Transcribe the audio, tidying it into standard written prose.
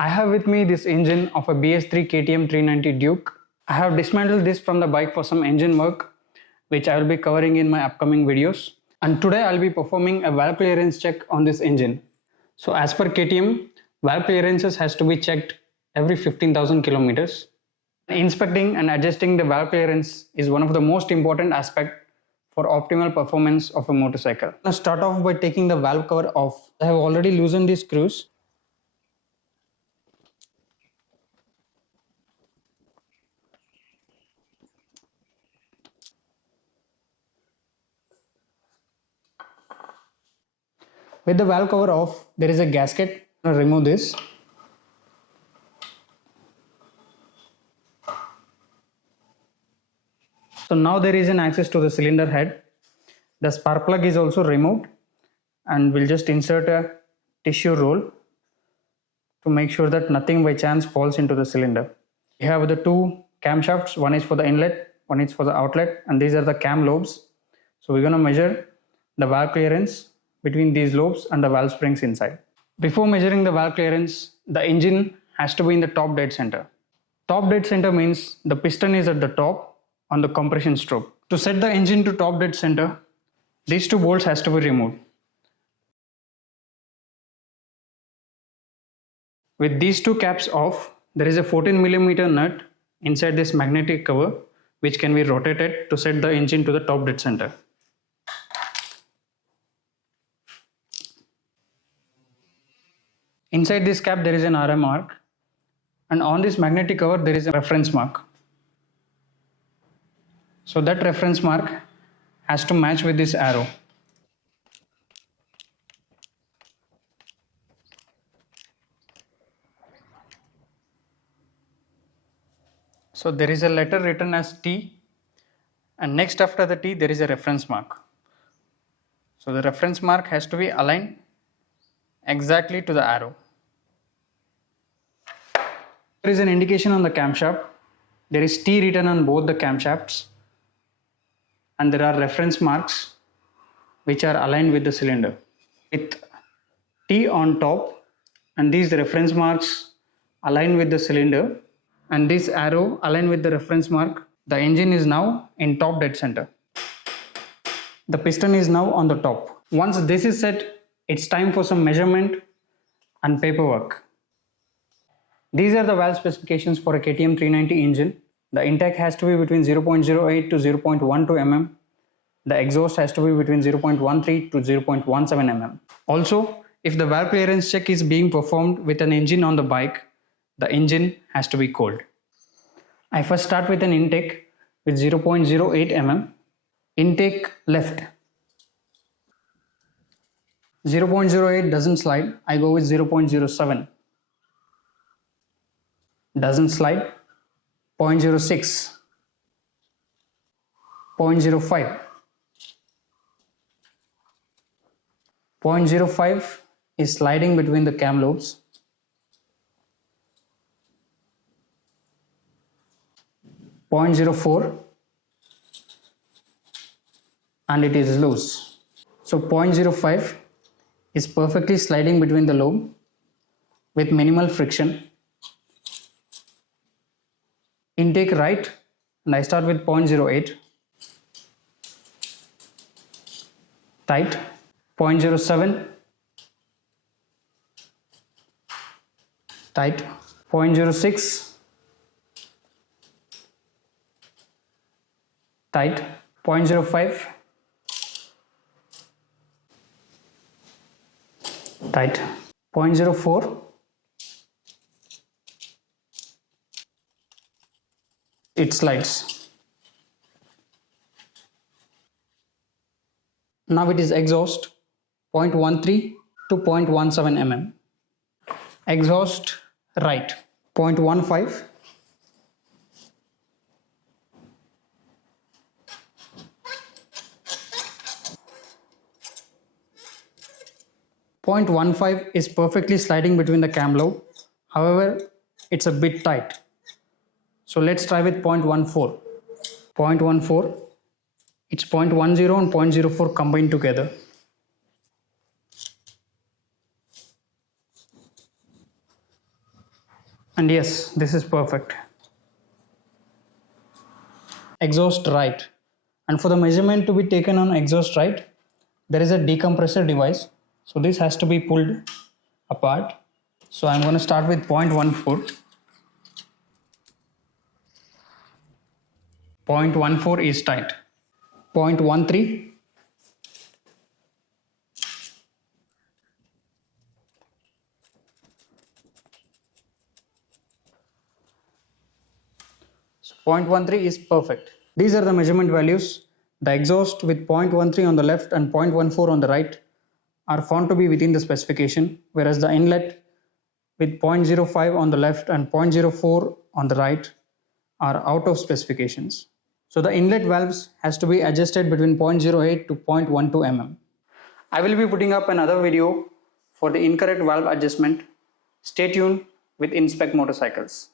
I have with me this engine of a BS3 KTM 390 Duke. I have dismantled this from the bike for some engine work, which I will be covering in my upcoming videos. And today I will be performing a valve clearance check on this engine. So as per KTM, valve clearances has to be checked every 15,000 kilometers. Inspecting and adjusting the valve clearance is one of the most important aspects for optimal performance of a motorcycle. Let's start off by taking the valve cover off. I have already loosened these screws. With the valve cover off, there is a gasket. I'll remove this. So now there is an access to the cylinder head. The spark plug is also removed, and we'll just insert a tissue roll to make sure that nothing by chance falls into the cylinder. We have the two camshafts. One is for the inlet, one is for the outlet, and these are the cam lobes. So we're going to measure the valve clearance between these lobes and the valve springs inside. Before measuring the valve clearance, the engine has to be in the top dead center. Top dead center means the piston is at the top on the compression stroke. To set the engine to top dead center, these two bolts has to be removed. With these two caps off, there is a 14mm nut inside this magnetic cover which can be rotated to set the engine to the top dead center. Inside this cap there is an RM mark, and on this magnetic cover there is a reference mark. So that reference mark has to match with this arrow. So there is a letter written as T, and next after the T there is a reference mark. So the reference mark has to be aligned exactly to the arrow. There is an indication on the camshaft. There is T written on both the camshafts, and there are reference marks which are aligned with the cylinder. With T on top and these reference marks aligned with the cylinder and this arrow aligned with the reference mark, the engine is now in top dead center. The piston is now on the top. Once this is set, it's time for some measurement and paperwork. These are the valve specifications for a KTM 390 engine. The intake has to be between 0.08 to 0.12 mm. The exhaust has to be between 0.13 to 0.17 mm. Also, if the valve clearance check is being performed with an engine on the bike, the engine has to be cooled. I first start with an intake with 0.08 mm. Intake left. 0.08 doesn't slide. I go with 0.07. Doesn't slide. 0.06. 0.05. 0.05 is sliding between the cam lobes. 0.04 and it is loose. So 0.05 is perfectly sliding between the lobe with minimal friction. Intake right, and I start with 0.08. Tight. 0.07. Tight. 0.06. Tight. 0.05. Tight. 0.04. It slides. Now it is exhaust 0.13 to 0.17 mm. Exhaust right 0.15. 0.15 is perfectly sliding between the cam lobe. However, it's a bit tight. So let's try with 0.14. 0.14. It's 0.10 and 0.04 combined together. And yes, this is perfect. Exhaust right. And for the measurement to be taken on exhaust right, there is a decompressor device. So this has to be pulled apart. So I'm going to start with 0.14. 0.14 is tight. 0.13. 0.13 is perfect. These are the measurement values. The exhaust with 0.13 on the left and 0.14 on the right are found to be within the specification, whereas the inlet with 0.05 on the left and 0.04 on the right are out of specifications. So the inlet valves has to be adjusted between 0.08 to 0.12 mm. I will be putting up another video for the incorrect valve adjustment. Stay tuned with Inspect Motorcycles.